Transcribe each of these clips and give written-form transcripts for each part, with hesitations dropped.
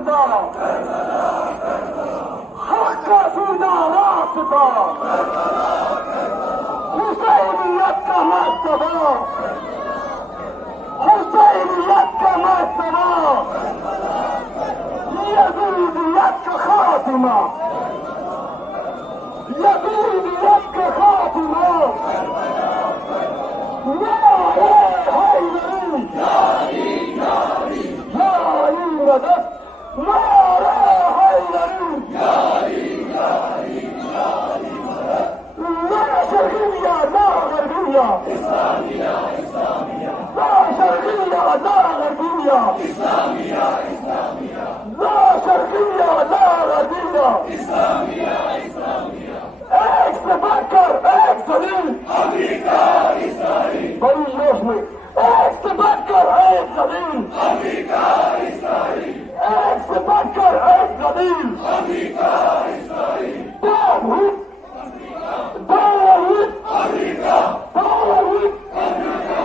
रास्ता, हक का सीधा रास्ता, हुसैनियत का मर्तबा, हुसैनियत का मर्तबा, यजीदियत का खातिमा, यजीदियत का खातिमा, मदद नारा हैदरी, ला शर्किया ला गर्बिया, ला शर्किया ला गर्बिया, ला शर्किया ला गर्बिया, एक से बढ़कर एक जलील अमेरिका इसराइल, बड़ी जोश में एक से बढ़कर एक जलील अमेरिका इसराइल, एक से बढ़कर एक जलील America Israel, Dawood Dawood America, Dawood America,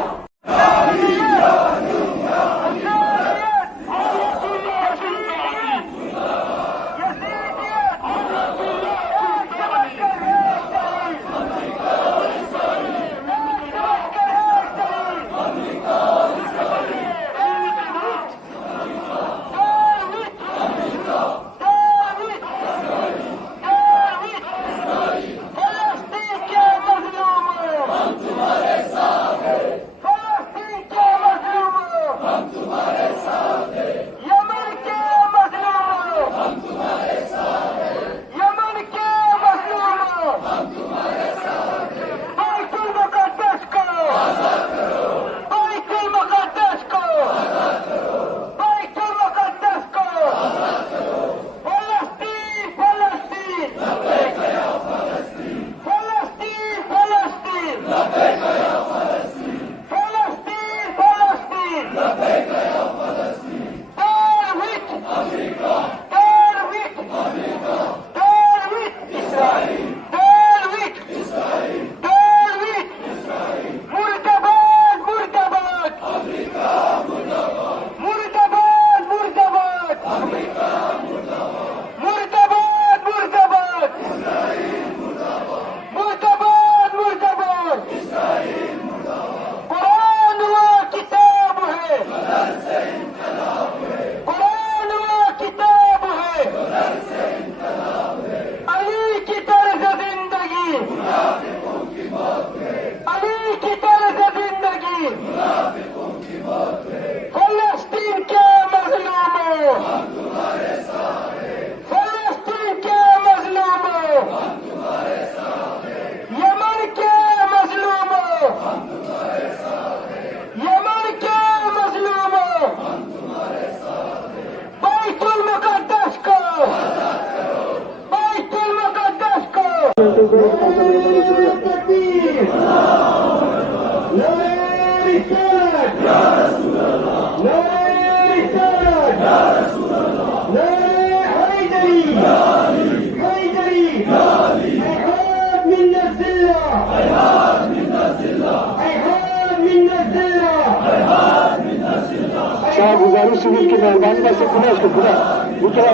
गुजारिश सुनील की मेहरबानी में से खुले उसको खुला दूसरा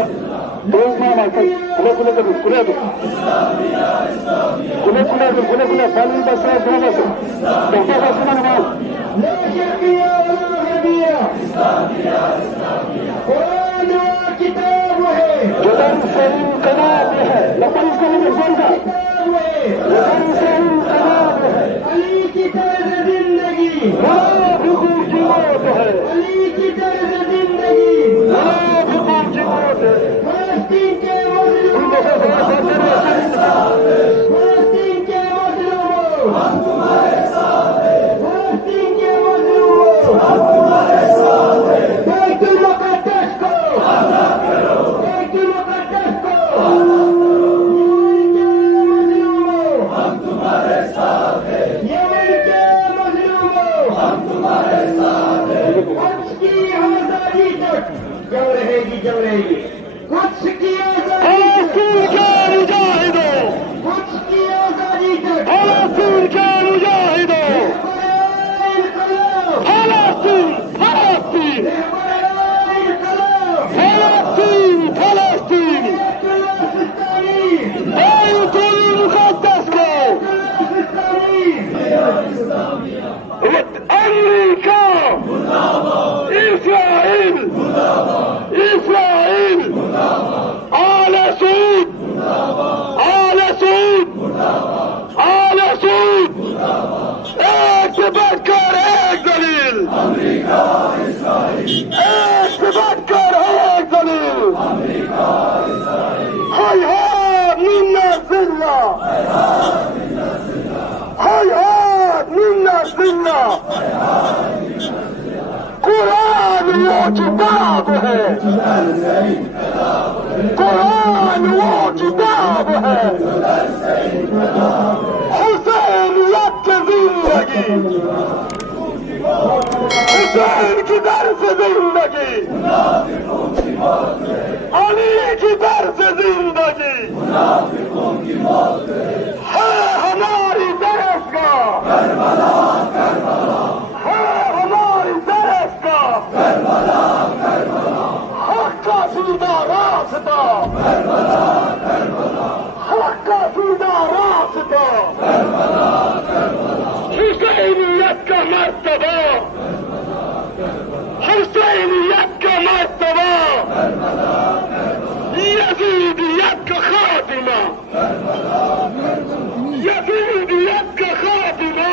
रोज नाम आकर खुले खुले दो खुले दो खुले खुले दो खुले खुले पानी बस है दो बस डॉक्टर का सुना नमाज जतन सलीम कनाब है लफन इसका मतलब कौन सा जतन सलीम कनाब है अली की तर्ज जिंदगी हुकूक की मौत है अली की तर्ज जिंदगी हुकूक की मौत है फलस्तीन के मजलूम फलस्तीन के मजलूम हम तुम्हारे साथ हैं फलस्तीन के मजलूम हम तुम्हारे साथ हैं बैतुल मुक़द्दस को आज़ाद करो बैतुल मुक़द्दस को आज़ाद करो हम तुम्हारे साथ हैं यमन के मजलूमों हम तुम्हारे साथ हैं कुछ की आज़ादी तक जब रहेगी कुछ की आज़ादी फलस्तीन के मुजाहिदों कुछ की आज़ादी तक फलस्तीन के मुजाहिदों फलस्तीन फलस्तीन फलस्तीन تفكر هيك ضليل هيهات منا الذلة هيهات منا الذلة قرآن وكتابه قرآن وكتابه حسين لك زندگی حسین کی درس زندگی علی کی درس زندگی ہے ہماری درسگاہ ہے ہماری درسگاہ حق کا سیدھا راستہ حق کا سیدھا راستہ حسینیت کا مرتبہ حسینیت کا مرتبہ یزیدیت کا خاتمہ یزیدیت کا خاتمہ